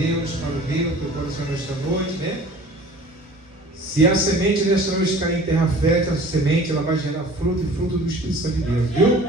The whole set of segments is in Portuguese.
Deus para o meu, teu coração nesta noite, né? Se a semente desta noite cair em terra fértil, essa semente ela vai gerar fruto e fruto do Espírito Santo de Deus, viu?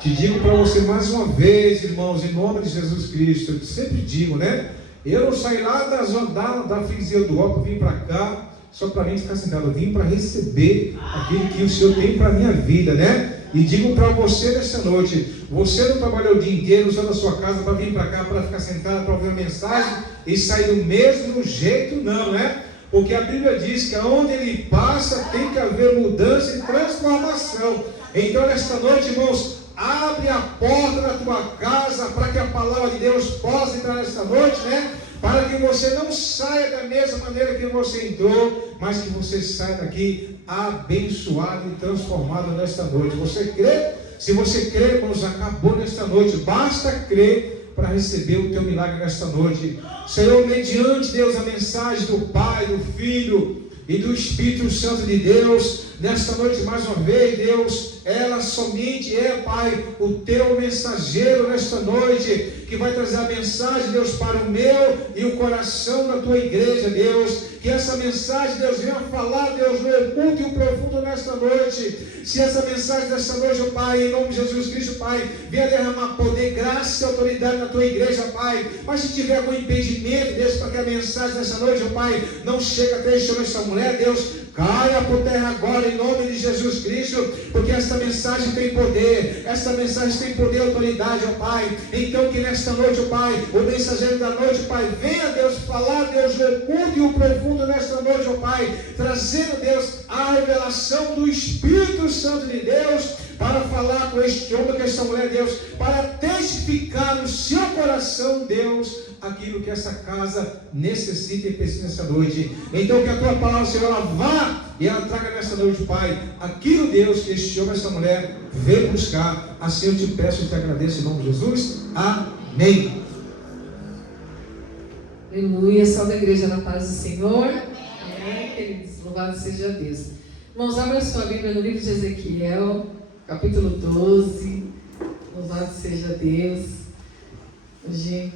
Te digo para você mais uma vez, irmãos, em nome de Jesus Cristo, eu sempre digo, né? Eu não saí lá da freguesia do Ó, vim para cá só para mim ficar sentado, eu vim para receber aquilo que o Senhor tem para a minha vida, né? E digo para você nesta noite, você não trabalhou o dia inteiro só da sua casa para vir para cá, para ficar sentado, para ouvir a mensagem e sair do mesmo jeito, não, né? Porque a Bíblia diz que aonde ele passa tem que haver mudança e transformação. Então nesta noite, irmãos, abre a porta da tua casa para que a palavra de Deus possa entrar nesta noite, né? Para que você não saia da mesma maneira que você entrou, mas que você saia daqui abençoado e transformado nesta noite. Você crê? Se você crê, irmãos, acabou nesta noite. Basta crer para receber o teu milagre nesta noite. Senhor, mediante Deus a mensagem do Pai, do Filho e do Espírito Santo de Deus, nesta noite mais uma vez, Deus, ela somente é, Pai, o teu mensageiro nesta noite, que vai trazer a mensagem, Deus, para o meu e o coração da tua igreja, Deus. Que essa mensagem, Deus, venha falar, Deus, no oculto e o profundo nesta noite. Se essa mensagem desta noite, oh, Pai, em nome de Jesus Cristo, Pai, venha derramar poder, graça e autoridade na tua igreja, Pai. Mas se tiver algum impedimento, Deus, para que a mensagem desta noite, oh, Pai, não chegue até esta mulher, Deus, caia por terra agora, em nome de Jesus Cristo, porque esta mensagem tem poder, esta mensagem tem poder e autoridade, ó Pai. Então que nesta noite, ó Pai, o mensageiro da noite, ó Pai, venha, Deus, falar, Deus, no oculto e o profundo nesta noite, ó Pai, trazendo, Deus, a revelação do Espírito Santo de Deus, para falar com este homem, com esta mulher, Deus, para testificar no seu coração, Deus, aquilo que essa casa necessita e precisa nessa noite. Então que a tua palavra, Senhor, ela vá e ela traga nessa noite, Pai, aquilo, Deus, que este homem, essa mulher veio buscar. Assim eu te peço e te agradeço em nome de Jesus. Amém. Aleluia. Salve a igreja na paz do Senhor. Amém, queridos. Louvado seja Deus. Irmãos, abra sua Bíblia no livro de Ezequiel, capítulo 12. Louvado seja Deus. Hoje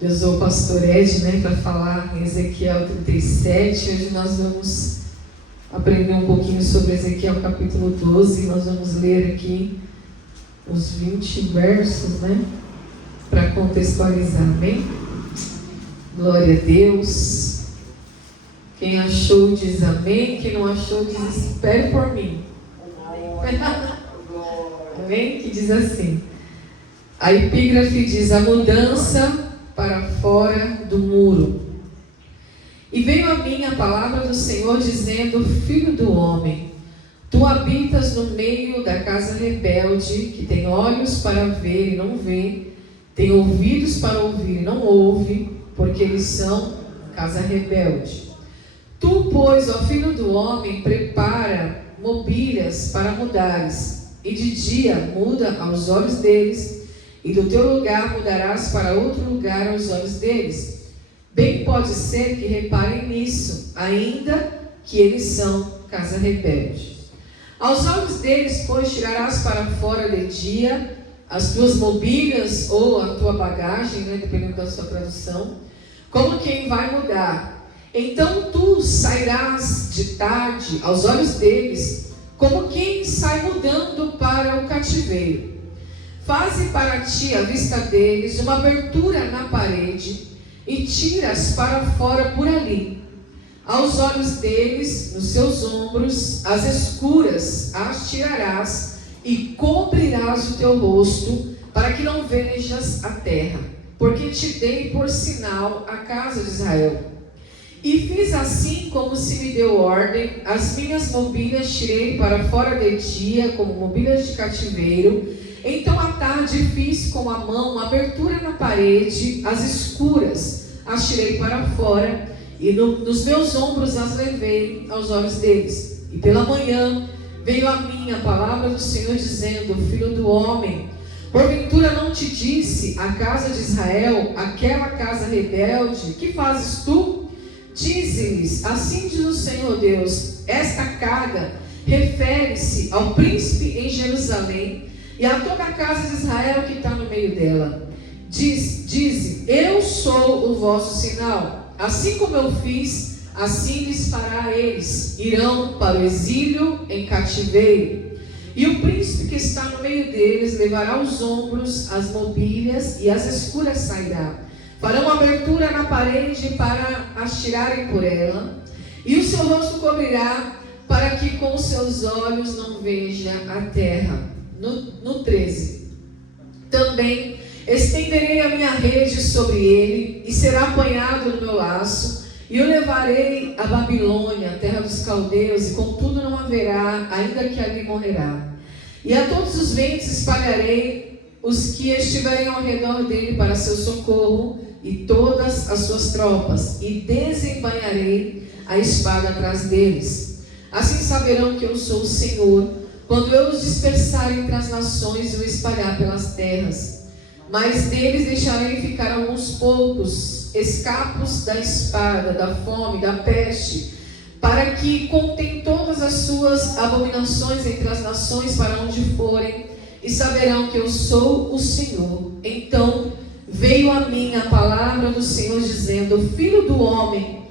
Deus usou o pastor Ed, né, para falar em Ezequiel 37. Hoje nós vamos aprender um pouquinho sobre Ezequiel capítulo 12. Nós vamos ler aqui os 20 versos, né, para contextualizar, amém? Glória a Deus. Quem achou diz amém, quem não achou diz espere por mim. Amém? Que diz assim, a epígrafe diz: a mudança para fora do muro. E veio a mim a palavra do Senhor dizendo: filho do homem, tu habitas no meio da casa rebelde, que tem olhos para ver e não vê, tem ouvidos para ouvir e não ouve, porque eles são casa rebelde. Tu, pois, ó filho do homem, prepara mobílias para mudares, e de dia muda aos olhos deles, e do teu lugar mudarás para outro lugar aos olhos deles. Bem pode ser que reparem nisso, ainda que eles são casa rebelde. Aos olhos deles, pois, tirarás para fora de dia as tuas mobílias ou a tua bagagem, né, dependendo da sua tradução, como quem vai mudar. Então tu sairás de tarde aos olhos deles, como quem sai mudando para o cativeiro. Faze para ti à vista deles uma abertura na parede e tiras para fora por ali. Aos olhos deles, nos seus ombros, as escuras as tirarás e cobrirás o teu rosto, para que não vejas a terra, porque te dei por sinal a casa de Israel. E fiz assim como se me deu ordem, as minhas mobílias tirei para fora de dia, como mobílias de cativeiro. Então à tarde fiz com a mão uma abertura na parede, as escuras as tirei para fora, e nos meus ombros as levei aos olhos deles. E pela manhã veio a mim a palavra do Senhor dizendo: filho do homem, porventura não te disse a casa de Israel, aquela casa rebelde, que fazes tu? Dize-lhes: assim diz o Senhor Deus, esta carga refere-se ao príncipe em Jerusalém e a toda a casa de Israel que está no meio dela. dize, eu sou o vosso sinal. Assim como eu fiz, assim lhes fará a eles. Irão para o exílio em cativeiro. E o príncipe que está no meio deles levará aos ombros as mobílias e as escuras sairá. Farão abertura na parede para as tirarem por ela. E o seu rosto cobrirá para que com os seus olhos não veja a terra. No 13. Também estenderei a minha rede sobre ele e será apanhado no meu laço. E o levarei a Babilônia, a terra dos caldeus, e contudo não haverá, ainda que ali morrerá. E a todos os ventos espalharei os que estiverem ao redor dele para seu socorro, e todas as suas tropas, e desembainharei a espada atrás deles. Assim saberão que eu sou o Senhor, quando eu os dispersar entre as nações e o espalhar pelas terras. Mas deles deixarei ficar alguns poucos, escapos da espada, da fome, da peste, para que contem todas as suas abominações entre as nações para onde forem, e saberão que eu sou o Senhor. Então veio a mim a palavra do Senhor dizendo: Filho do homem,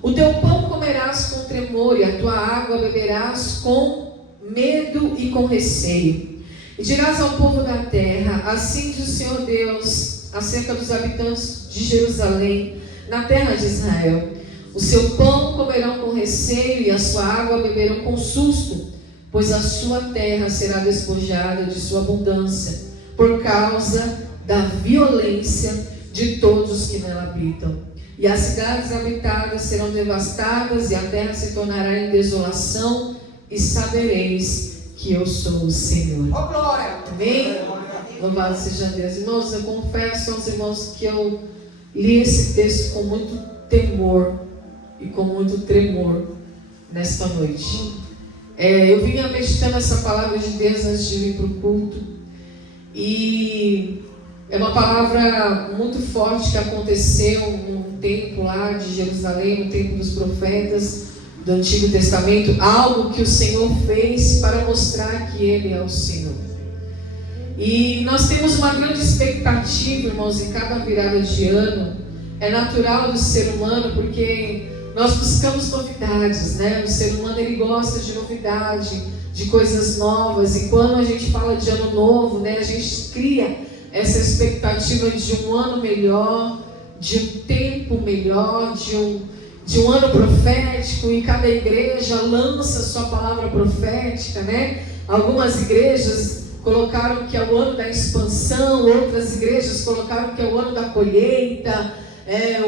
o teu pão comerás com tremor, e a tua água beberás com medo e com receio. E dirás ao povo da terra: assim diz o Senhor Deus acerca dos habitantes de Jerusalém, na terra de Israel: o seu pão comerão com receio, e a sua água beberão com susto, pois a sua terra será despojada de sua abundância, por causa da violência de todos os que nela habitam. E as cidades habitadas serão devastadas, e a terra se tornará em desolação, e sabereis que eu sou o Senhor. Oh, glória! Amém? Louvado seja Deus. Irmãos, eu confesso aos irmãos que eu li esse texto com muito temor e com muito tremor nesta noite. Eu vinha meditando essa palavra de Deus antes de vir para o culto, e é uma palavra muito forte que aconteceu no tempo lá de Jerusalém, no tempo dos profetas do Antigo Testamento, algo que o Senhor fez para mostrar que Ele é o Senhor. E nós temos uma grande expectativa, irmãos, em cada virada de ano. É natural do ser humano, porque nós buscamos novidades, né? O ser humano, ele gosta de novidade, de coisas novas, e quando a gente fala de ano novo, né, a gente cria essa expectativa de um ano melhor, de um tempo melhor, de um ano profético, e cada igreja lança sua palavra profética, né? Algumas igrejas colocaram que é o ano da expansão, outras igrejas colocaram que é o ano da colheita,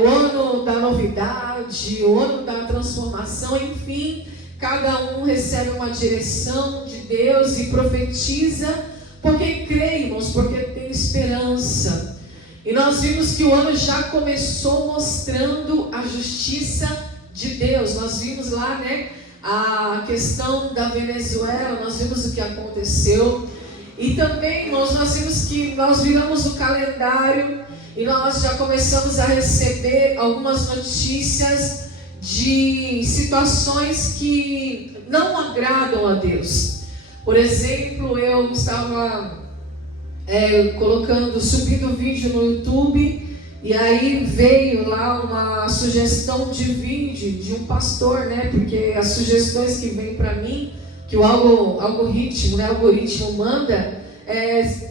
o ano da novidade, o ano da transformação, enfim, cada um recebe uma direção de Deus e profetiza, porque crê, irmãos, porque tem esperança. E nós vimos que o ano já começou mostrando a justiça de Deus. Nós vimos lá, né, a questão da Venezuela, nós vimos o que aconteceu. E também, irmãos, nós vimos que nós viramos o calendário e nós já começamos a receber algumas notícias de situações que não agradam a Deus. Por exemplo, eu estava subindo vídeo no YouTube, e aí veio lá uma sugestão de vídeo de um pastor, né? Porque as sugestões que vêm para mim, que o algoritmo, né? O algoritmo manda,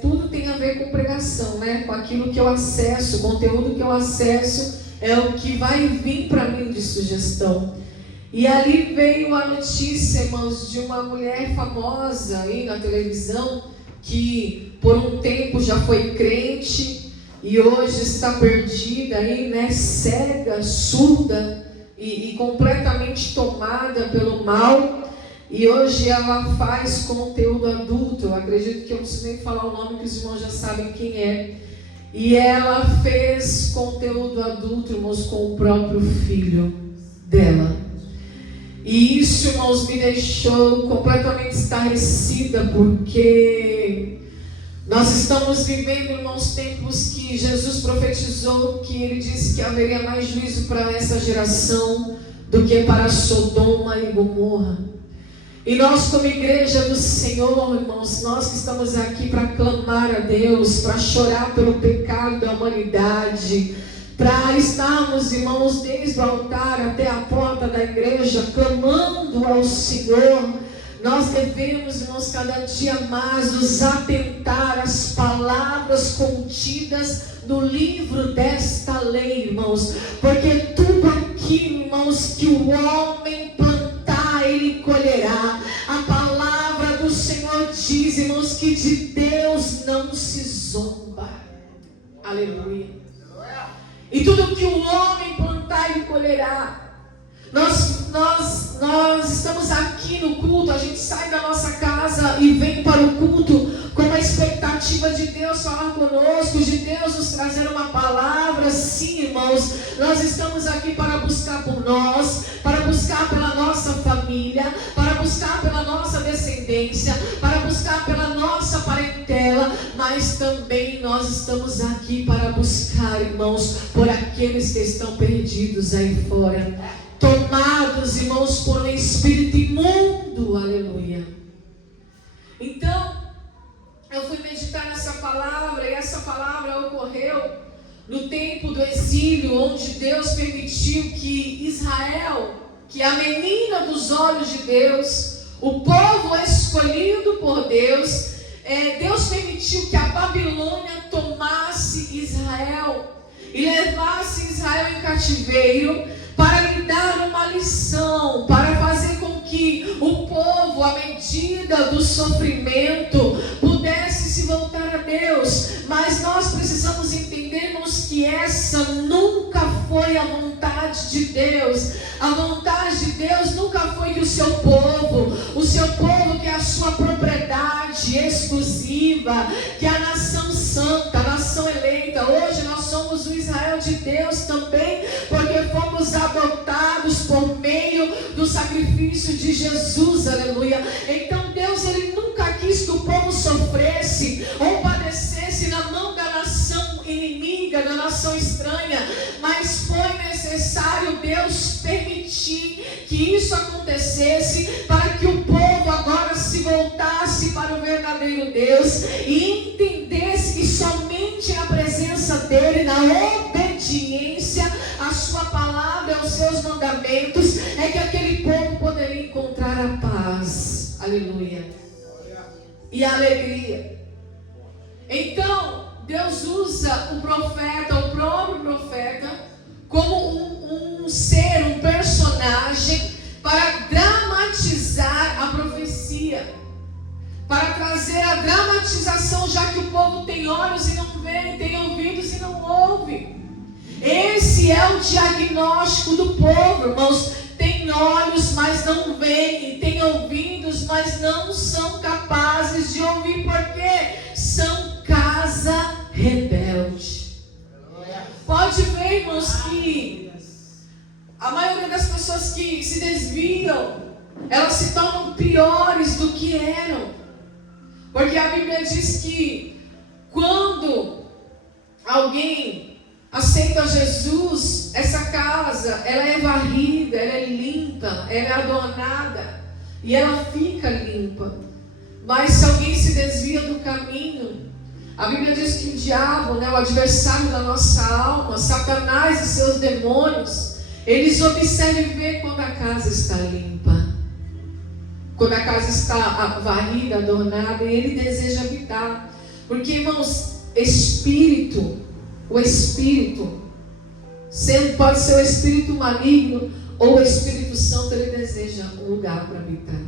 tudo tem a ver com pregação, né? Com aquilo que eu acesso, o conteúdo que eu acesso é o que vai vir para mim de sugestão. E ali veio a notícia, irmãos, de uma mulher famosa aí na televisão, que por um tempo já foi crente e hoje está perdida aí, né, cega, surda e completamente tomada pelo mal. E hoje ela faz conteúdo adulto. Eu acredito que eu não preciso nem falar o nome, que os irmãos já sabem quem é. E ela fez conteúdo adulto, irmãos, com o próprio filho dela. E isso, irmãos, me deixou completamente estarrecida, porque nós estamos vivendo, irmãos, tempos que Jesus profetizou, que Ele disse que haveria mais juízo para essa geração do que para Sodoma e Gomorra. E nós, como igreja do Senhor, irmãos, nós que estamos aqui para clamar a Deus, para chorar pelo pecado da humanidade, para estarmos, irmãos, desde o altar até a porta da igreja, clamando ao Senhor, nós devemos, irmãos, cada dia mais nos atentar às palavras contidas no livro desta lei, irmãos, porque tudo aquilo, irmãos, que o homem plantar, ele colherá. A palavra do Senhor diz, irmãos, que de Deus não se zomba. Aleluia. E tudo que o homem plantar, ele colherá. Nós estamos aqui no culto, a gente sai da nossa casa e vem para o culto com a expectativa de Deus falar conosco, de Deus nos trazer uma palavra. Sim, irmãos, nós estamos aqui para buscar por nós, para buscar pela nossa família, para buscar pela nossa descendência, para buscar pela nossa parentela, mas também nós estamos aqui para buscar, irmãos, por aqueles que estão perdidos aí fora, tomados, irmãos, por um espírito imundo. Aleluia. Então, eu fui meditar nessa palavra, e essa palavra ocorreu no tempo do exílio, onde Deus permitiu que Israel, que é a menina dos olhos de Deus, o povo escolhido por Deus, Deus permitiu que a Babilônia tomasse Israel e levasse Israel em cativeiro, para lhe dar uma lição, para fazer com que o povo, à medida do sofrimento, pudesse se voltar a Deus. Mas nós precisamos entendermos que essa nunca foi a vontade de Deus. A vontade de Deus nunca foi que o seu povo que é a sua propriedade exclusiva, que é a nação santa, a nação eleita. Hoje nós somos o Israel de Deus também, porque fomos adotados por meio do sacrifício de Jesus. Aleluia. Então Deus, ele nunca quis que o povo sofresse ou padecesse na mão da nação inimiga, da nação estranha, mas foi necessário Deus permitir que isso acontecesse para que o povo agora se voltasse para o verdadeiro Deus e entendesse que somente na presença dele, na obediência à sua palavra, aos seus mandamentos, é que aquele povo poderia encontrar a paz. Aleluia. E a alegria. Então, Deus usa o profeta, o próprio profeta, como um ser, um personagem, para dramatizar a profecia, para trazer a dramatização, já que o povo tem olhos e não vê, tem ouvidos e não ouve. Esse é o diagnóstico do povo, irmãos. Tem olhos, mas não veem, tem ouvidos, mas não são capazes de ouvir, porque são casa rebelde. Pode ver, irmãos, que a maioria das pessoas que se desviam, elas se tornam piores do que eram. Porque a Bíblia diz que quando alguém aceita Jesus, essa casa, ela é varrida, ela é limpa, ela é adornada e ela fica limpa. Mas se alguém se desvia do caminho, a Bíblia diz que o diabo, o adversário da nossa alma, Satanás e seus demônios, eles observam e veem quando a casa está limpa, quando a casa está varrida, adornada, e ele deseja habitar. Porque, irmãos, o espírito, pode ser o espírito maligno ou o Espírito Santo, ele deseja um lugar para habitar.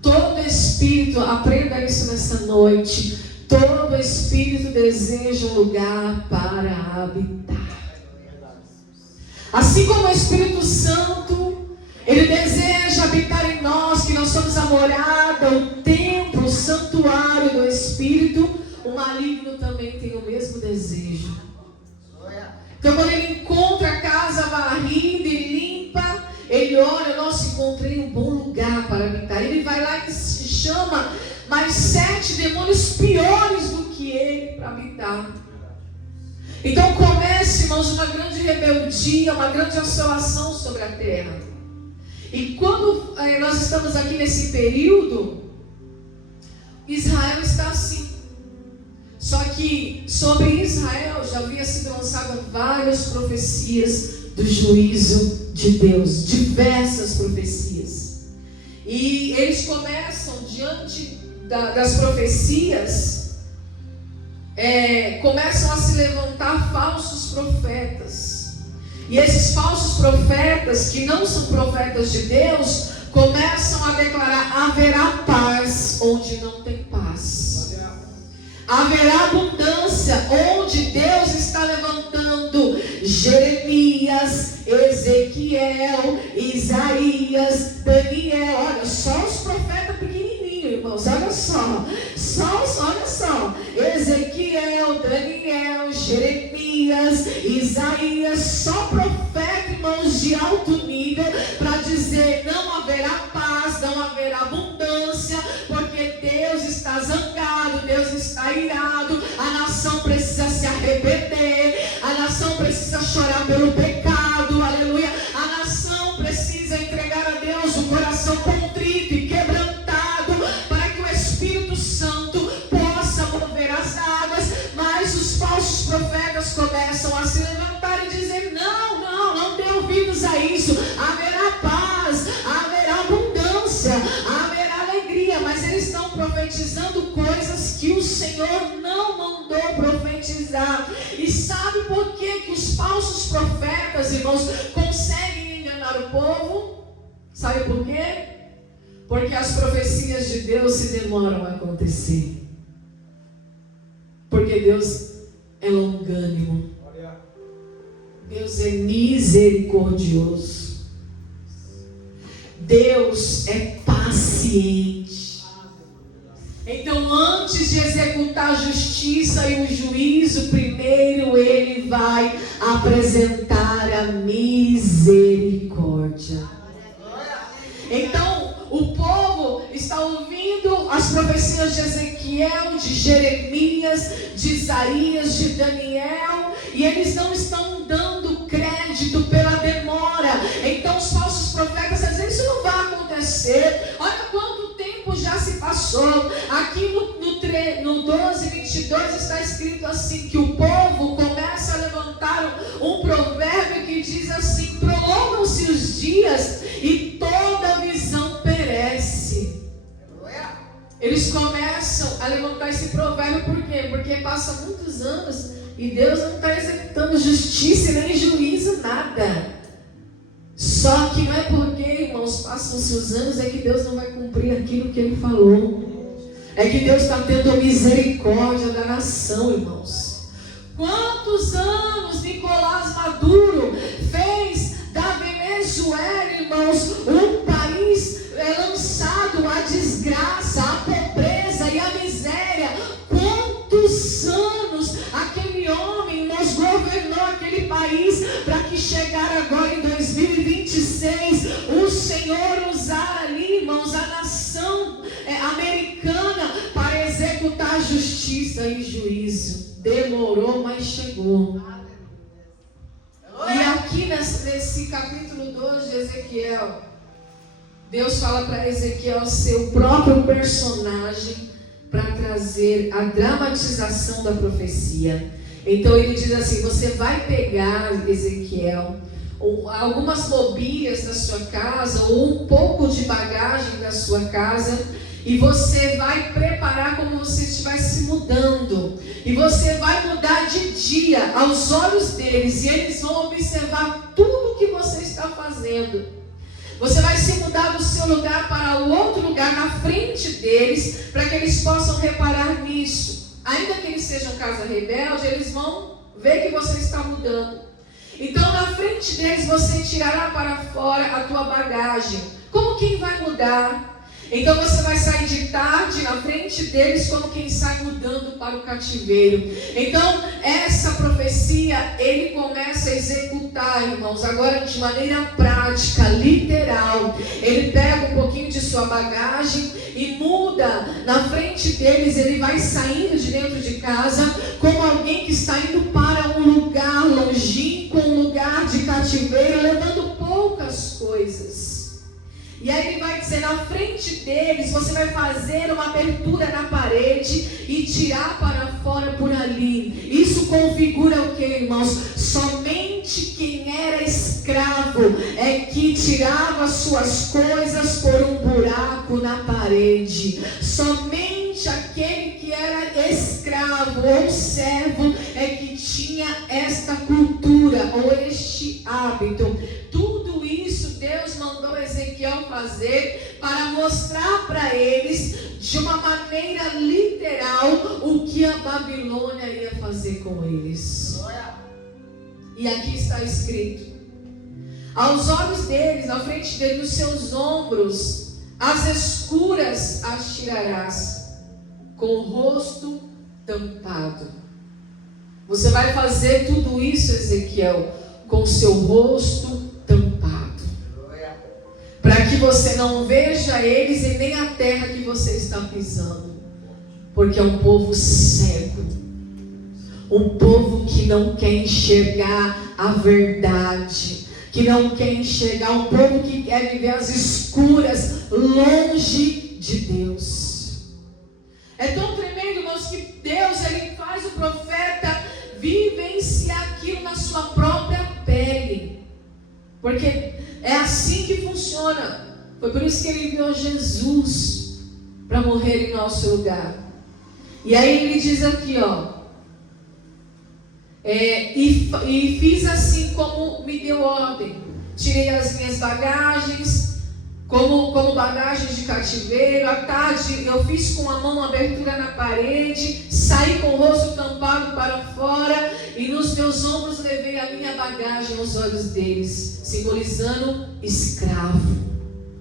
Todo espírito, aprenda isso nessa noite, todo espírito deseja um lugar para habitar. Assim como o Espírito Santo, ele deseja habitar em nós, que nós somos a morada, o templo, o santuário do Espírito, o maligno também tem o mesmo desejo. Então, quando ele encontra a casa varrida e limpa, ele olha, nossa, encontrei um bom lugar para habitar. Ele vai lá e chama mais 7 demônios piores do que ele para habitar. Então começa, irmãos, uma grande rebeldia, uma grande assolação sobre a terra. E quando nós estamos aqui nesse período, Israel está assim. Só que sobre Israel já havia sido lançado várias profecias do juízo de Deus, diversas profecias. E eles começam diante das profecias, começam a se levantar falsos profetas. E esses falsos profetas, que não são profetas de Deus, começam a declarar: haverá paz onde não tem paz. Haverá abundância onde Deus está levantando Jeremias, Ezequiel, Isaías, Daniel. Olha, só os profetas pequenininhos, irmãos, olha só. Olha só, Ezequiel, Daniel, Jeremias, Isaías, só profeta, irmãos, de alto nível, para dizer: não haverá paz, não haverá abundância, porque Deus está zangado, Deus está irado, a nação precisa se arrepender, a nação precisa chorar pelo pecado, aleluia, a nação precisa entregar a Deus um coração contrito e quebrantado, para que o Espírito Santo possa mover as águas. Mas os falsos profetas começam a se levantar e dizer: não dê ouvidos a isso, haverá paz, haverá abundância, haverá alegria. Mas eles estão profetizando coisas que o Senhor não mandou profetizar. E sabe por que os falsos profetas, irmãos, conseguem enganar o povo? Sabe por quê? Porque as profecias de Deus se demoram a acontecer. Porque Deus é longânimo. Deus é misericordioso. Deus é paciente. Então, antes de executar a justiça e o juízo, primeiro Ele vai apresentar a misericórdia. Então, o povo está ouvindo as profecias de Ezequiel, de Jeremias, de Isaías, de Daniel, e eles não estão dando crédito pela demora. Então os falsos profetas dizem: isso não vai acontecer, olha quanto tempo já se passou. Aqui no 12:22 está escrito assim, que o povo começa a levantar um provérbio que diz assim: prolongam-se os dias e toda visão perece. Eles começam a levantar esse provérbio, por quê? Porque passa muitos anos e Deus não está executando justiça nem juízo, nada. Só que não é porque, irmãos, passam-se os anos, é que Deus não vai cumprir aquilo que Ele falou. É que Deus está tendo misericórdia da nação, irmãos. Quantos anos Nicolás Maduro fez da Venezuela, irmãos, um país lançado à desgraça, à pobreza e à miséria? Quantos anos aquele homem nos governou aquele país, para que chegar agora em 2026 o Senhor usar ali, irmãos, a nação americana para executar justiça e juízo? Demorou, mas chegou. E aqui nesse capítulo 2 de Ezequiel, Deus fala para Ezequiel ser o próprio personagem para trazer a dramatização da profecia. Então ele diz assim: você vai pegar, Ezequiel, algumas mobílias da sua casa, ou um pouco de bagagem da sua casa, e você vai preparar como você estivesse mudando, e você vai mudar de dia aos olhos deles, e eles vão observar tudo que você está fazendo. Você vai se mudar do seu lugar para o outro lugar na frente deles, para que eles possam reparar nisso. Ainda que eles sejam casa rebelde, eles vão ver que você está mudando. Então na frente deles você tirará para fora a tua bagagem, como quem vai mudar. Então você vai sair de tarde na frente deles, como quem sai mudando para o cativeiro. Então essa profecia ele começa a executar, irmãos, agora de maneira prática, literal. Ele pega um pouquinho de sua bagagem e muda na frente deles. Ele vai saindo de dentro de casa como alguém que está indo para um lugar longínquo, um lugar de cativeiro, levando poucas coisas. E aí ele vai dizer, na frente deles, você vai fazer uma abertura na parede e tirar para fora por ali. Isso configura o que, irmãos? Somente quem era escravo é que tirava suas coisas por um buraco na parede. Somente aquele que era escravo ou servo é que tinha esta cultura ou este hábito. Tudo isso Deus mandou Ezequiel fazer para mostrar para eles de uma maneira literal o que a Babilônia ia fazer com eles. E aqui está escrito: aos olhos deles, na frente deles, nos seus ombros, as escuras as tirarás, com o rosto tampado. Você vai fazer tudo isso, Ezequiel, com o seu rosto tampado, para que você não veja eles e nem a terra que você está pisando, porque é um povo cego, um povo que não quer enxergar a verdade, que não quer enxergar, um povo que quer viver as escuras, longe de Deus. É tão tremendo, irmãos, que Deus, ele faz o profeta vivenciar aquilo na sua própria pele, porque é assim que funciona. Foi por isso que ele enviou Jesus para morrer em nosso lugar. E aí ele diz aqui, e fiz assim como me deu ordem. Tirei as minhas bagagens, como bagagens de cativeiro. À tarde eu fiz com a mão uma abertura na parede, saí com o rosto tampado para fora, e nos meus ombros levei a minha bagagem aos olhos deles, simbolizando escravo,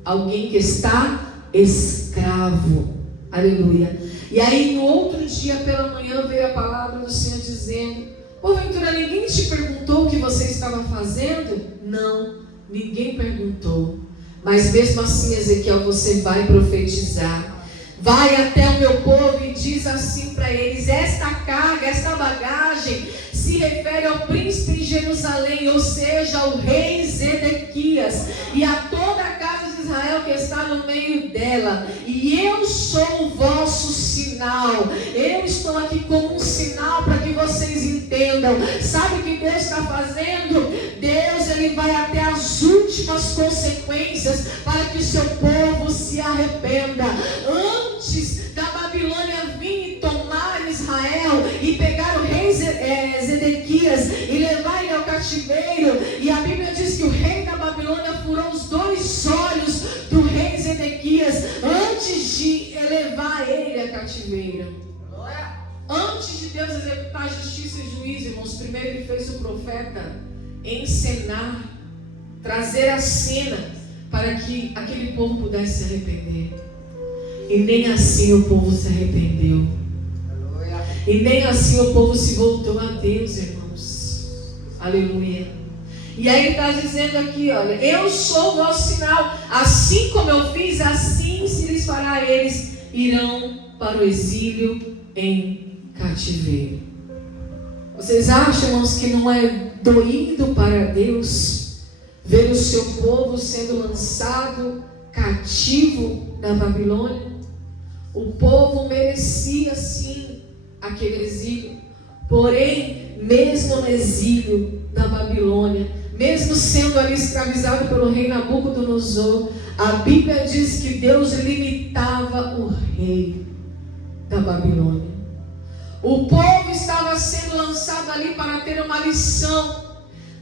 alguém que está escravo. Aleluia. E aí no outro dia pela manhã veio a palavra do Senhor dizendo: porventura ninguém te perguntou o que você estava fazendo? Não, ninguém perguntou. Mas mesmo assim, Ezequiel, você vai profetizar. Vai até o meu povo e diz assim para eles: esta carga, esta bagagem se refere ao príncipe de Jerusalém, ou seja, ao rei Zedequias, e a toda a casa de Israel que está no meio dela. E eu sou o vosso sinal. Eu estou aqui como um sinal para que vocês entendam. Sabe o que Deus está fazendo? Deus, ele vai até as últimas consequências para que o seu povo se arrependa. Antes da Babilônia vir e tomar Israel e pegar o rei Zedequias e levar ele ao cativeiro, e a Bíblia diz que o rei da Babilônia furou os 2 olhos do rei Zedequias antes de levar ele a cativeiro. Antes de Deus executar justiça e juízo, irmãos, primeiro ele fez o profeta encenar, trazer a cena para que aquele povo pudesse se arrepender. E nem assim o povo se arrependeu. E nem assim o povo se voltou a Deus, irmãos. Aleluia. E aí ele está dizendo aqui, olha: eu sou o vosso sinal. Assim como eu fiz, assim se lhes fará. Eles irão para o exílio em cativeiro. Vocês acham, irmãos, que não é doído para Deus ver o seu povo sendo lançado cativo na Babilônia? O povo merecia sim aquele exílio, porém, mesmo no exílio da Babilônia, mesmo sendo ali escravizado pelo rei Nabucodonosor, a Bíblia diz que Deus limitava o rei da Babilônia. O povo estava sendo lançado ali para ter uma lição,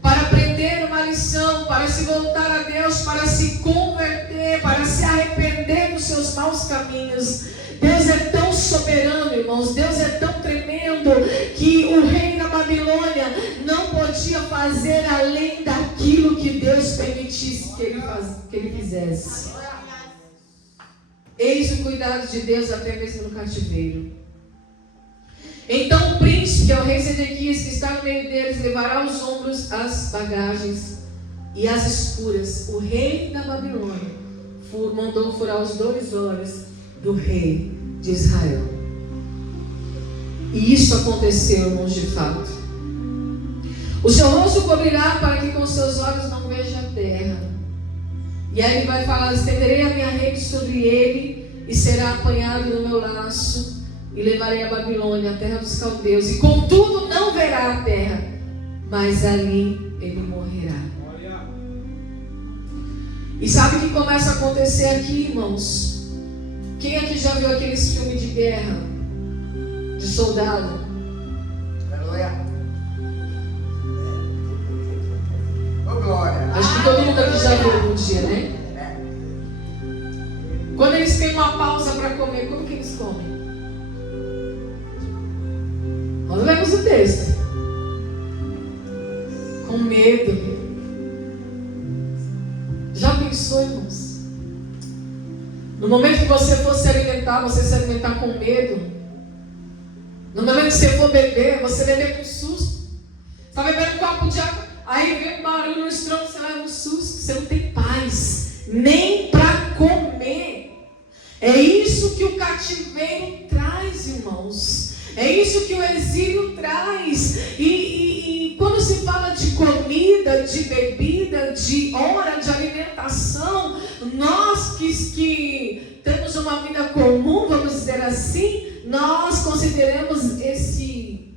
para aprender uma lição, para se voltar a Deus, para se converter, para se arrepender dos seus maus caminhos. Deus é tão soberano, irmãos, Deus é tão tremendo, que o rei da Babilônia não podia fazer além daquilo que Deus permitisse que ele fizesse. Eis o cuidado de Deus até mesmo no cativeiro. Então o príncipe, que é o rei Zedequias, que está no meio deles, levará aos ombros as bagagens e as escuras. O rei da Babilônia mandou furar os 2 olhos do rei de Israel. E isso aconteceu, irmãos, de fato. O seu rosto cobrirá para que com seus olhos não veja a terra. E aí ele vai falar: estenderei a minha rede sobre ele, e será apanhado no meu laço, e levarei a Babilônia, a terra dos caldeus, e contudo não verá a terra, mas ali ele morrerá. E sabe o que começa a acontecer aqui, irmãos? Quem aqui já viu aqueles filmes de guerra, de soldado? Aleluia. Oh, glória. Acho que todo mundo aqui já viu algum dia, né? Quando eles têm uma pausa para comer, como que eles comem? Nós lemos o texto. Com medo. Já pensou, irmãos? No momento que você for se alimentar, você se alimentar com medo. No momento que você for beber, você beber com susto. Você está bebendo um copo de água, aí vem um barulho no estrondo, você leva um susto. Você não tem paz, nem para comer. É isso que o cativeiro traz, irmãos. É isso que o exílio traz. E quando se fala de comida, de bebida, de hora, de alimentação, nós que temos uma vida comum, vamos dizer assim, nós consideramos esse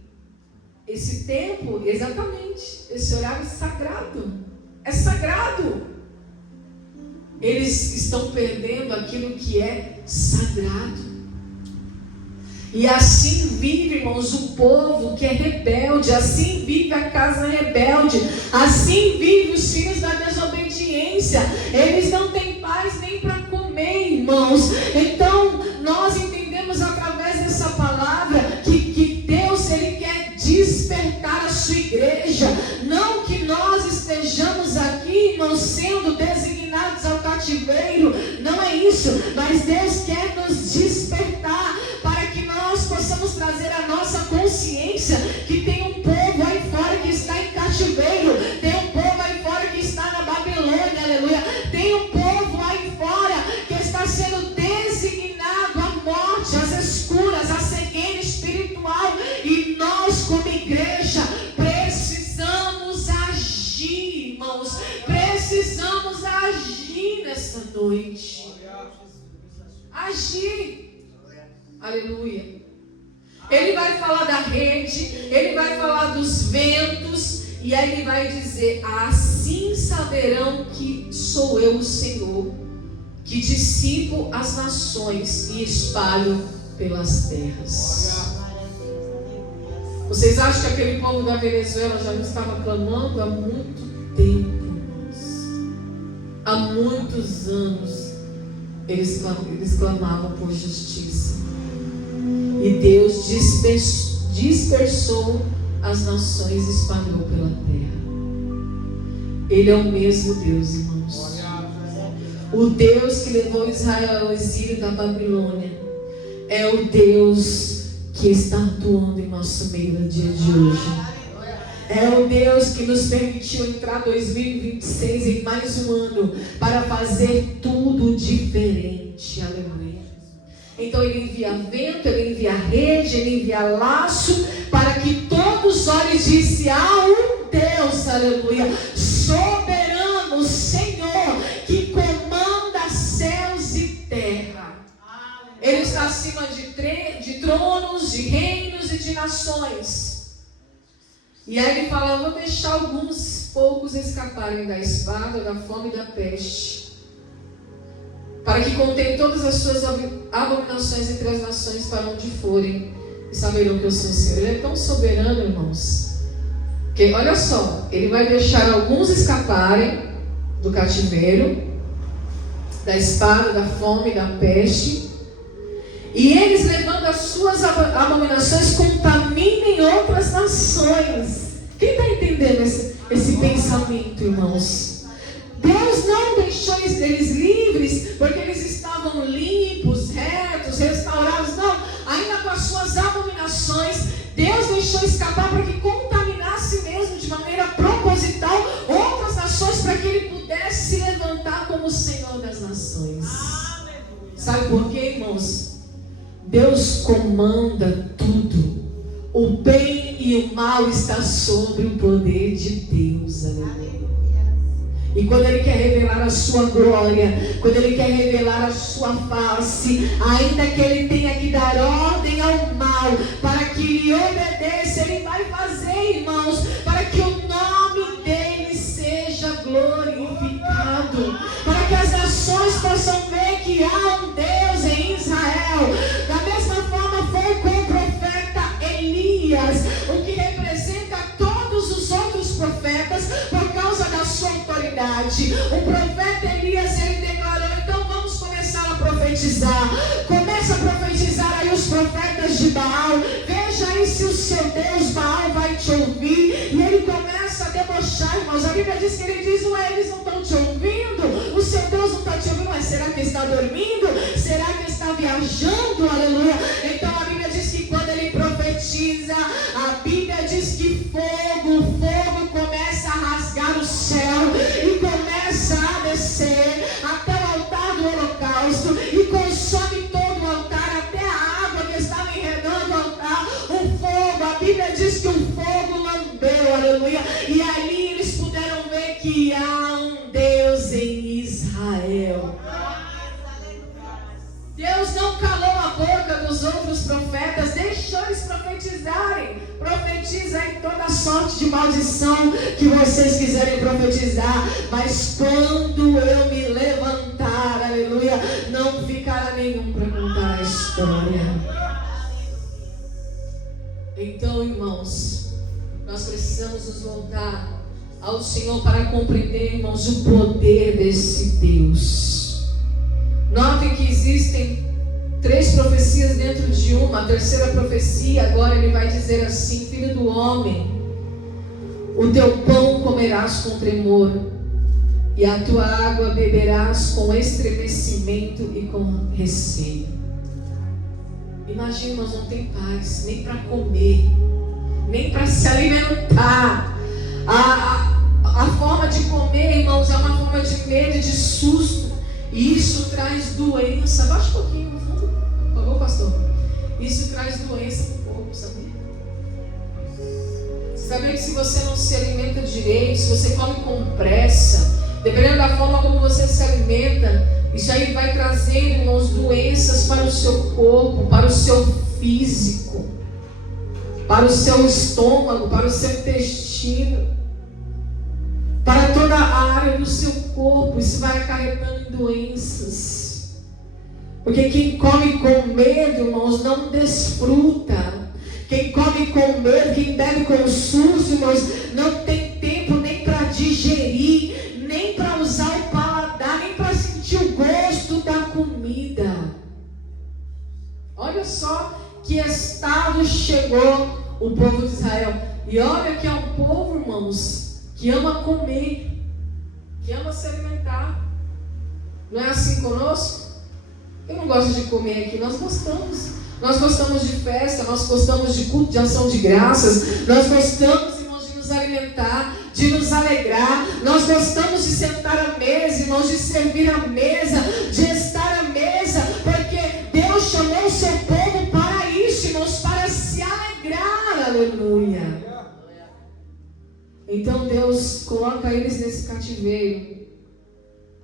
tempo, exatamente, esse horário sagrado. É sagrado. Eles estão perdendo aquilo que é sagrado. E assim vive, irmãos, o povo que é rebelde. Assim vive a casa rebelde. Assim vive os filhos da desobediência. Eles não têm paz nem para comer, irmãos. Então, nós entendemos através dessa palavra que Deus, Ele quer despertar a sua igreja. Não que nós estejamos aqui, irmãos, sendo designados ao cativeiro. Não é isso. Mas Deus quer nos despertar para que nós possamos trazer a nossa consciência que tem um povo aí fora que está em cativeiro. Tem um povo aí fora que está na Babilônia, aleluia. Tem um povo aí fora que está sendo designado à morte, às escuras, à cegueira espiritual. E nós, como igreja, precisamos agir, irmãos. Precisamos agir nessa noite. Agir. Aleluia. Ele vai falar da rede, ele vai falar dos ventos, e aí ele vai dizer: assim saberão que sou eu o Senhor, que dissipo as nações e espalho pelas terras. Vocês acham que aquele povo da Venezuela já não estava clamando há muito tempo, irmãos? Há muitos anos eles clamavam por justiça. E Deus dispersou as nações e espalhou pela terra. Ele é o mesmo Deus, irmãos. O Deus que levou Israel ao exílio da Babilônia é o Deus que está atuando em nosso meio no dia de hoje. É o Deus que nos permitiu entrar 2026 em mais um ano para fazer tudo diferente. Aleluia. Então ele envia vento, ele envia rede, ele envia laço, para que todos olhem e dizem: há um Deus, aleluia, soberano, Senhor, que comanda céus e terra. Ele está acima de tronos, de reinos e de nações. E aí ele fala: eu vou deixar alguns poucos escaparem da espada, da fome e da peste, para que contém todas as suas abominações entre as nações para onde forem, e saberão que eu sou o Senhor. Ele é tão soberano, irmãos, que olha só, ele vai deixar alguns escaparem do cativeiro, da espada, da fome, da peste, e eles, levando as suas abominações, contaminem outras nações. Quem está entendendo esse pensamento, irmãos? Deus não deixou eles livres porque eles estavam limpos, retos, restaurados. Não, ainda com as suas abominações, Deus deixou escapar para que contaminasse mesmo de maneira proposital outras nações, para que ele pudesse se levantar como o Senhor das nações. Sabe por quê, irmãos? Deus comanda tudo. O bem e o mal está sobre o poder de Deus. Aleluia. E quando Ele quer revelar a sua glória, quando Ele quer revelar a sua face, ainda que Ele tenha que dar ordem ao mal para que lhe obedeça, Ele vai fazer, irmãos, para que o nome dEle seja glorificado, para que as nações possam ver que há um Deus em Israel. Da mesma forma foi com o profeta Elias, o que representa todos os outros profetas por causa da sua autoridade. O profeta Elias, ele declarou: então vamos começar a profetizar. Começa a profetizar aí os profetas de Baal. Veja aí se o seu Deus Baal vai te ouvir. E ele começa a debochar, irmãos. A Bíblia diz que ele diz: ué, eles não estão te ouvindo? O seu Deus não está te ouvindo? Mas será que está dormindo? Será que está viajando? Aleluia. Então a Bíblia diz que quando ele profetiza, a Bíblia diz que o fogo começa a rasgar o céu e começa a descer até o altar do holocausto e consome todo o altar, até a água que estava enredando o altar. O fogo, a Bíblia diz que o fogo lambeu, aleluia. E ali eles puderam ver que há um Deus em Israel. Deus não calou a boca dos outros profetas, deixou eles profetizarem. Profetiza em toda sorte de maldição que vocês quiserem profetizar, mas quando eu me levantar, aleluia, não ficará nenhum para contar a história. Então, irmãos, nós precisamos nos voltar ao Senhor para compreender, irmãos, o poder desse Deus. Notem que existem 3 profecias dentro de uma. A terceira profecia, agora ele vai dizer assim: filho do homem, o teu pão comerás com tremor, e a tua água beberás com estremecimento e com receio. Imagina, nós não tem paz, nem para comer, nem para se alimentar. A forma de comer, irmãos, é uma forma de medo e de susto. E isso traz doença. Baixa um pouquinho no fundo, por favor, pastor. Isso traz doença no corpo, sabia? Você sabia que se você não se alimenta direito, se você come com pressa, dependendo da forma como você se alimenta, isso aí vai trazer, irmãos, doenças para o seu corpo, para o seu físico, para o seu estômago, para o seu intestino, para toda a área do seu corpo. Isso vai acarretando em doenças. Porque quem come com medo, irmãos, não desfruta. Quem come com medo, quem bebe com susto, irmãos, não tem tempo nem para digerir, nem para usar o paladar, nem para sentir o gosto da comida. Olha só que estado chegou o povo de Israel. E olha que é um povo, irmãos, que ama comer, que ama se alimentar. Não é assim conosco? Eu não gosto de comer aqui, nós gostamos. Nós gostamos de festa, nós gostamos de culto, de ação de graças. Nós gostamos, irmãos, de nos alimentar, de nos alegrar. Nós gostamos de sentar à mesa, irmãos, de servir à mesa, de estar à mesa, porque Deus chamou o seu povo para isso, irmãos, para se alegrar. Aleluia. Então Deus coloca eles nesse cativeiro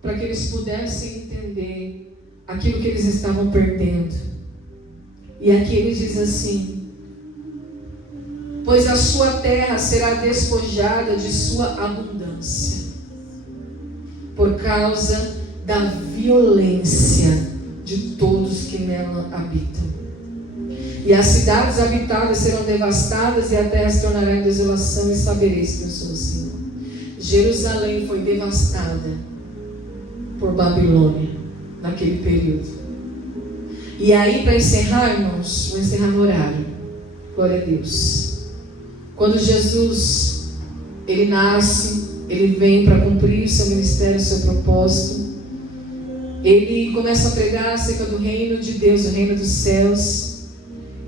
para que eles pudessem entender aquilo que eles estavam perdendo. E aqui ele diz assim: pois a sua terra será despojada de sua abundância, por causa da violência de todos que nela habitam. E as cidades habitadas serão devastadas e a terra se tornará em desolação, e sabereis que eu sou o Senhor. Jerusalém foi devastada por Babilônia naquele período. E aí, para encerrar, irmãos, vou encerrar no horário. Glória a Deus. Quando Jesus, ele nasce, ele vem para cumprir o seu ministério, o seu propósito. Ele começa a pregar acerca do reino de Deus, o reino dos céus.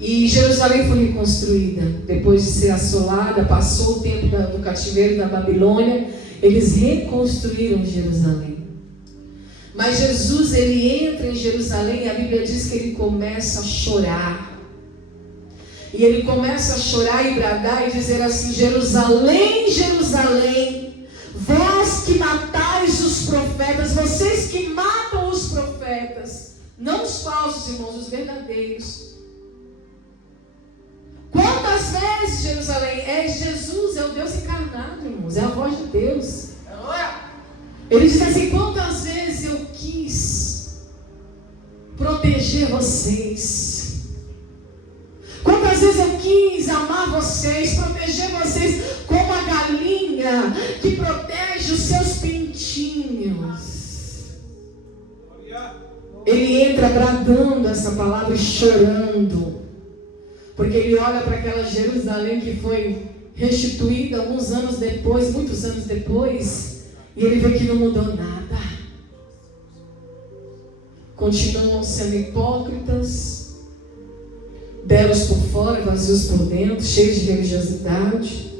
E Jerusalém foi reconstruída. Depois de ser assolada, passou o tempo do cativeiro da Babilônia, eles reconstruíram Jerusalém. Mas Jesus, ele entra em Jerusalém e a Bíblia diz que ele começa a chorar. E ele começa a chorar e bradar e dizer assim: Jerusalém, Jerusalém, vós que matai irmãos, os verdadeiros. Quantas vezes, Jerusalém, Jesus é o Deus encarnado, irmãos, é a voz de Deus. Ele diz assim: quantas vezes eu quis proteger vocês, quantas vezes eu quis amar vocês, proteger vocês como a galinha que protege os seus pintinhos. Ele entra bradando essa palavra e chorando, porque ele olha para aquela Jerusalém que foi restituída alguns anos depois, muitos anos depois, e ele vê que não mudou nada. Continuam sendo hipócritas, belos por fora, vazios por dentro, cheios de religiosidade.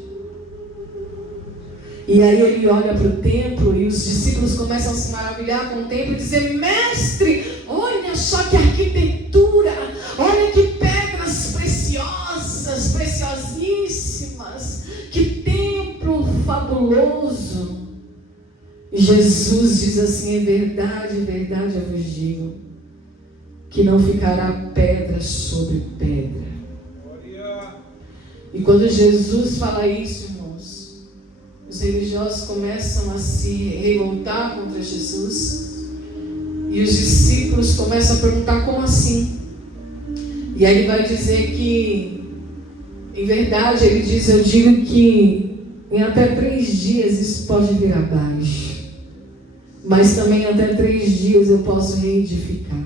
E aí ele olha para o templo e os discípulos começam a se maravilhar com o templo e dizer: mestre, olha só que arquitetura, olha que pedras preciosas, preciosíssimas, que templo fabuloso. E Jesus diz assim: é verdade eu vos digo, que não ficará pedra sobre pedra. E quando Jesus fala isso, irmãos, os religiosos começam a se revoltar contra Jesus, e os discípulos começam a perguntar: como assim? E aí ele vai dizer que, em verdade, ele diz: eu digo que em até 3 dias isso pode vir abaixo, mas também até 3 dias eu posso reedificar.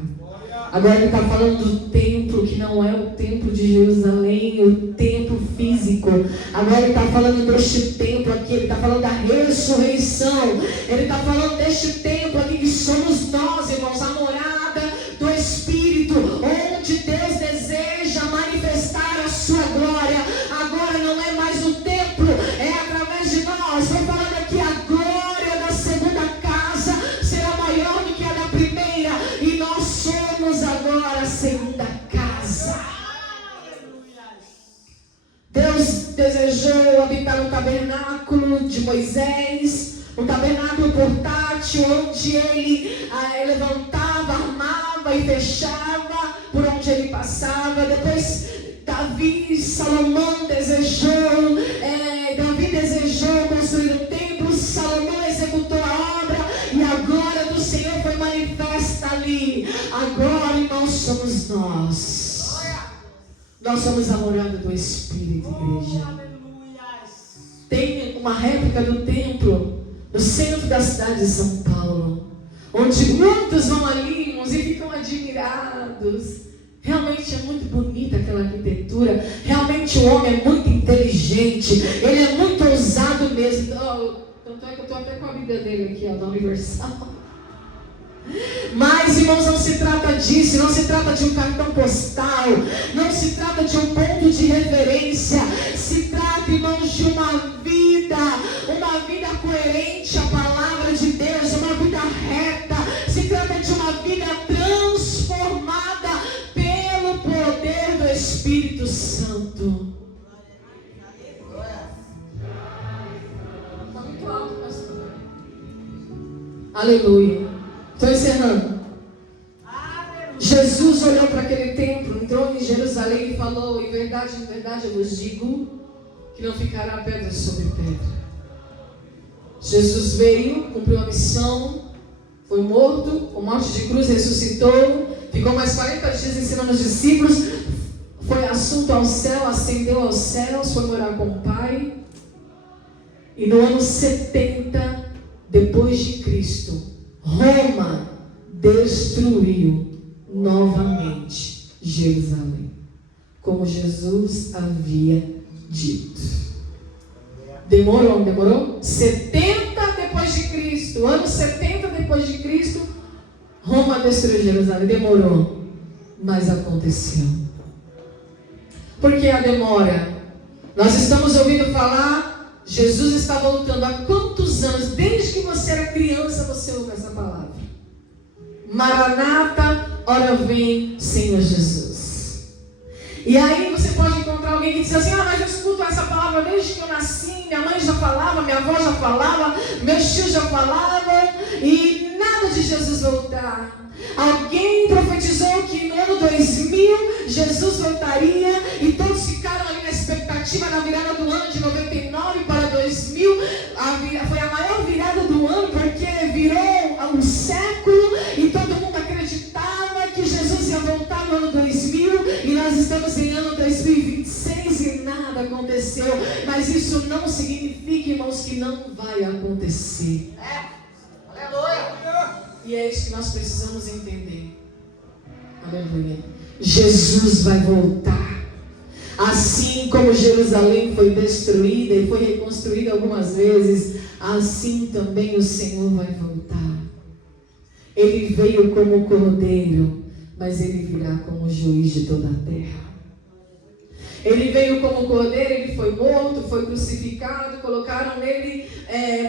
Agora ele está falando do templo, que não é o templo de Jerusalém, o templo físico. Agora ele está falando deste templo aqui, ele está falando da ressurreição. Ele está falando deste templo aqui que somos nós, irmãos, a morada do Espírito, onde Deus deseja manifestar a sua glória. Agora não é mais o templo, é através de nós. Estou falando aqui, a glória da segunda casa será maior do que a da primeira, e nós somos agora a segunda casa. Deus desejou habitar no tabernáculo de Moisés, um tabernáculo portátil, onde ele levantava, armava e fechava por onde ele passava. Depois Davi, Salomão desejou, construir um templo. Salomão executou a obra e a glória do Senhor foi manifesta ali. Agora, irmãos, somos nós. Nós somos a morada do Espírito, igreja. Tem uma réplica do templo no centro da cidade de São Paulo, onde muitos vão ali, irmãos, e ficam admirados. Realmente é muito bonita aquela arquitetura. Realmente o homem é muito inteligente. Ele é muito ousado mesmo. Tanto é que eu estou até com a Bíblia dele aqui, da Universal. Mas, irmãos, não se trata disso. Não se trata de um cartão postal. Não se trata de um ponto de referência. Se trata, irmãos, de uma vida coerente à palavra de Deus, uma vida reta. Se trata de uma vida transformada pelo poder do Espírito Santo. Está muito alto, pastor. Aleluia. Estou encerrando. Jesus olhou para aquele templo, entrou em Jerusalém e falou: em verdade eu vos digo, que não ficará pedra sobre pedra. Jesus veio, cumpriu a missão, foi morto, com morte de cruz, ressuscitou, ficou mais 40 dias ensinando os discípulos, foi assunto ao céu, ascendeu aos céus, foi morar com o Pai. E no ano 70 depois de Cristo, Roma destruiu novamente Jerusalém, como Jesus havia dito. Demorou? 70 depois de Cristo, ano 70 depois de Cristo, Roma destruiu Jerusalém. Demorou, mas aconteceu. Por que a demora? Nós estamos ouvindo falar, Jesus está voltando. Há quantos anos? Desde que você era criança você ouve essa palavra. Maranata, ora vem, Senhor Jesus. E aí você pode encontrar alguém que diz assim: mas eu escuto essa palavra desde que eu nasci, minha mãe já falava, minha avó já falava, meus tios já falavam, e nada de Jesus voltar. Alguém profetizou que no ano 2000 Jesus voltaria e todos ficaram ali na expectativa na virada do ano de 99 para 2000. Foi a maior virada do ano porque virou um século e todo mundo acreditava que Jesus ia voltar no ano 2000 e nós estamos em ano 2026 e nada aconteceu. Mas isso não significa, irmãos, que não vai acontecer. Aleluia. E é isso que nós precisamos entender. Aleluia. Jesus vai voltar. Assim como Jerusalém foi destruída e foi reconstruída algumas vezes, assim também o Senhor vai voltar. Ele veio como cordeiro, mas ele virá como juiz de toda a terra. Ele veio como cordeiro, ele foi morto, foi crucificado, colocaram nele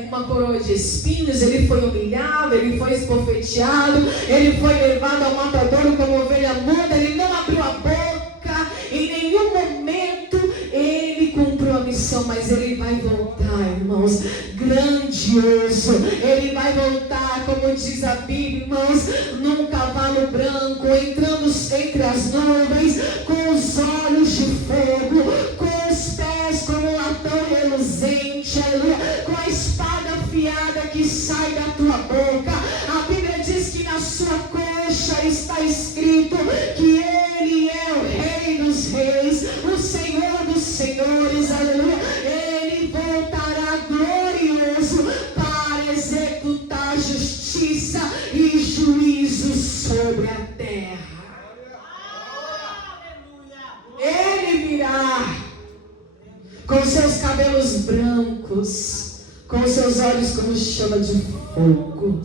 uma coroa de espinhos, ele foi humilhado, ele foi esbofeteado, ele foi levado ao matadouro como ovelha muda, ele não abriu a boca, em nenhum momento ele cumpriu a missão, mas ele vai voltar, irmãos, grandioso, ele vai voltar, como diz a Bíblia, irmãos, num cavalo branco, entrando entre as nuvens, com os olhos de fogo, com os pés como um latão reluzente, aleluia, com a espada afiada que sai da tua boca. A Bíblia diz que na sua coxa está escrito que ele é o Rei dos Reis, o Senhor dos Senhores, aleluia. Ele voltará glorioso para executar justiça e juízo sobre a terra. Ele virá com seus cabelos brancos, com seus olhos como chama de fogo.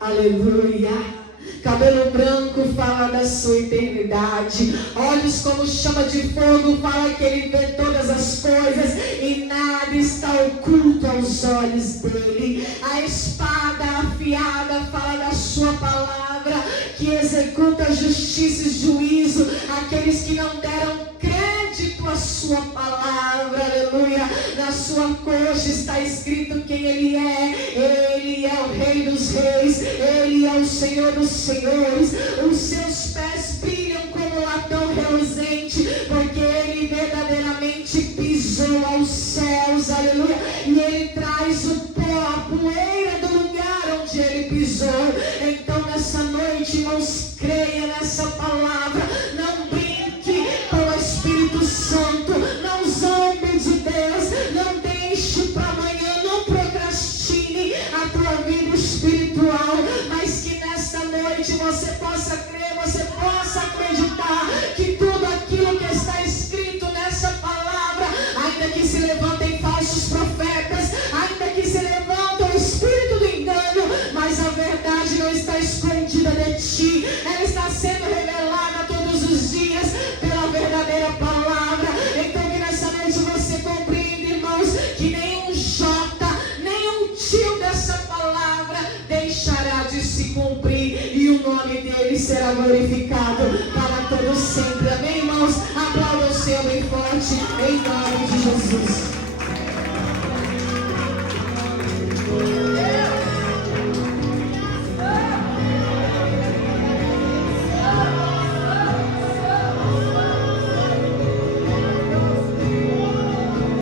Aleluia. Cabelo branco fala da sua eternidade. Olhos como chama de fogo fala que ele vê todas as coisas e nada está oculto aos olhos dele. A espada afiada fala da sua palavra, que executa justiça e juízo àqueles que não deram crédito à sua palavra. Aleluia. Na sua coxa está escrito quem ele é. Ele é o Rei dos Reis, ele é o Senhor dos Senhores. Os seus pés brilham como latão reluzente, porque ele verdadeiramente pisou aos céus. Aleluia. E ele traz o pó, a poeira do lugar onde ele pisou. Então nessa noite, irmãos, creia nessa palavra. Não brinque com o Espírito Santo, não zombe de Deus, não deixe para amanhã, não procrastine a tua vida espiritual, mas que nesta noite você possa crer, você possa acreditar que tudo aquilo que está escrito nessa palavra, ainda que se levantem falsos profetas, ainda que se levanta o espírito do engano, mas a verdade não está escondida de ti, ela está sendo revelada todos os dias pela verdadeira palavra. Então que nessa noite você compreenda, irmãos, que nenhum jota, nenhum tio dessa palavra deixará de se cumprir e o nome dele será glorificado.